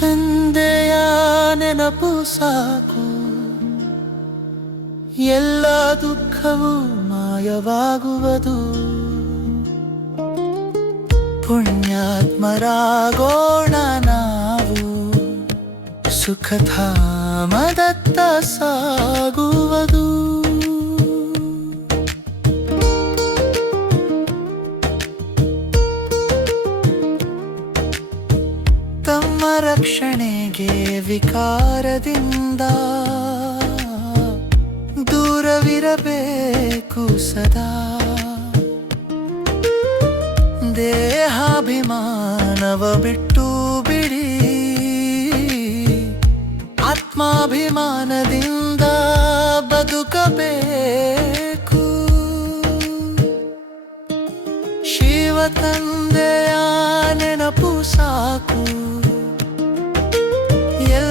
ತಂದೆಯ ನೆನಪು ಸಾಕು. ಎಲ್ಲ ದುಃಖವು ಮಾಯವಾಗುವುದು. ಪುಣ್ಯಾತ್ಮರಾಗೋಣ ನಾವು. ಸುಖಧಾಮದತ್ತ ಸಾಗುವುದು ತಮ್ಮ ರಕ್ಷಣೆಗೆ ವಿಕಾರದಿಂದ ದೂರವಿರಬೇಕು ಸದಾ. ದೇಹಾಭಿಮಾನವ ಬಿಟ್ಟು ಬಿಡಿ. ಆತ್ಮಾಭಿಮಾನದಿಂದ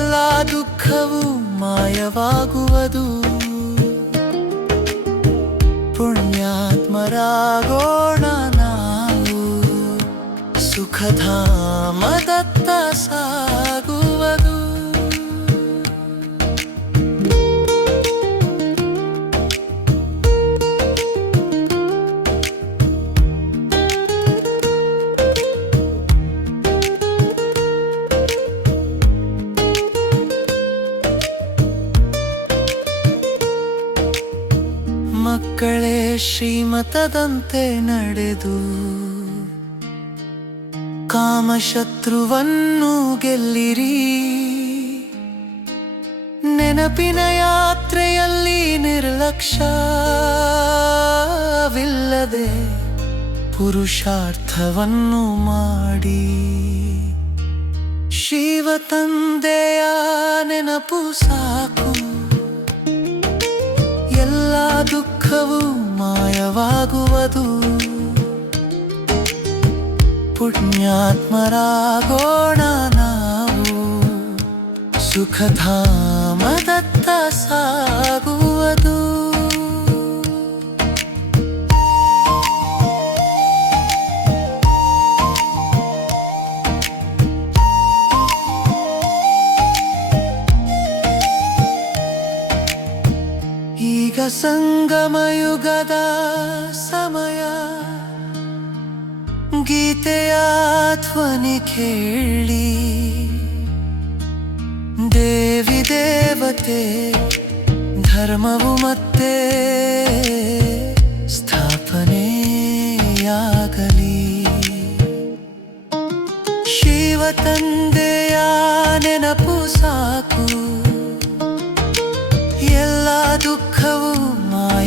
ಎಲ್ಲ ದುಃಖವು ಮಾಯವಾಗುವುದು. ಪುಣ್ಯಾತ್ಮರಾಗೋಣ ನಾವು. ಸುಖಧಾಮದತ್ತ ಸಾಗುವುದು ಶ್ರೀಮತದಂತೆ ನಡೆದು ಕಾಮಶತ್ರುವನ್ನು ಗೆಲ್ಲಿರಿ. ನೆನಪಿನ ಯಾತ್ರೆಯಲ್ಲಿ ನಿರ್ಲಕ್ಷ್ಯವಿಲ್ಲದೆ ಪುರುಷಾರ್ಥವನ್ನು ಮಾಡಿ. ಶಿವ ತಂದೆಯ ನೆನಪು ಸಾಕು. ಎಲ್ಲ ದುಃಖವು ಮಾಯವಾಗುವುದು ಪುಣ್ಯಾತ್ಮರಾಗೋಣ ನಾವು. ಸುಖಧಾಮದತ್ತ ಸಾಗುವುದು ಸಂಗಮಯುಗದ ಸಮಯ. ಗೀತೆಯ ಧ್ವನಿ ಕೇಳಿ. ದೇವಿ ದೇವತೆ ಧರ್ಮವು ಮತ್ತೆ ಸ್ಥಾಪನೆಯಾಗಲಿ. ಶಿವ ತಂದೆಯ ನೆನಪು ಸಾಕು.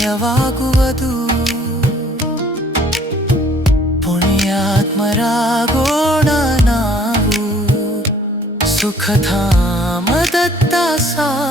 ಮಾಯವಾಗುವುದು ಪುಣ್ಯಾತ್ಮರಾಗೋಣ ನಾವು ಸುಖಧಾಮದತ್ತ ಸಾಗುವುದು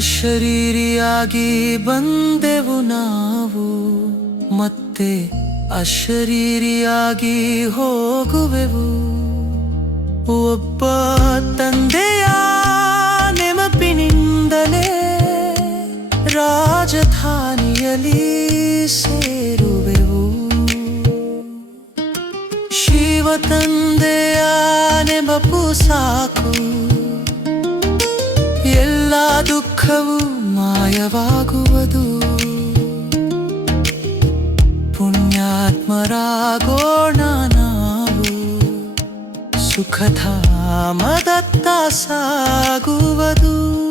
ಅಶರೀರಿಯಾಗಿ ಬಂದೆವು ನಾವು, ಮತ್ತೆ ಅಶರೀರಿಯಾಗಿ ಹೋಗುವೆವು. ಒಬ್ಬ ತಂದೆಯ ನೆನಪಿನಿಂದಲೇ ರಾಜಧಾನಿಯಲ್ಲಿ ಸೇರುವೆವು. ಶಿವ ತಂದೆಯ ನೆನಪು ಸಾಕು. ದುಃಖವು ಮಾಯವಾಗುವುದು. ಪುಣ್ಯಾತ್ಮರಾಗೋಣ ನಾವು. ಸುಖಧಾಮದತ್ತ ಸಾಗುವುದು.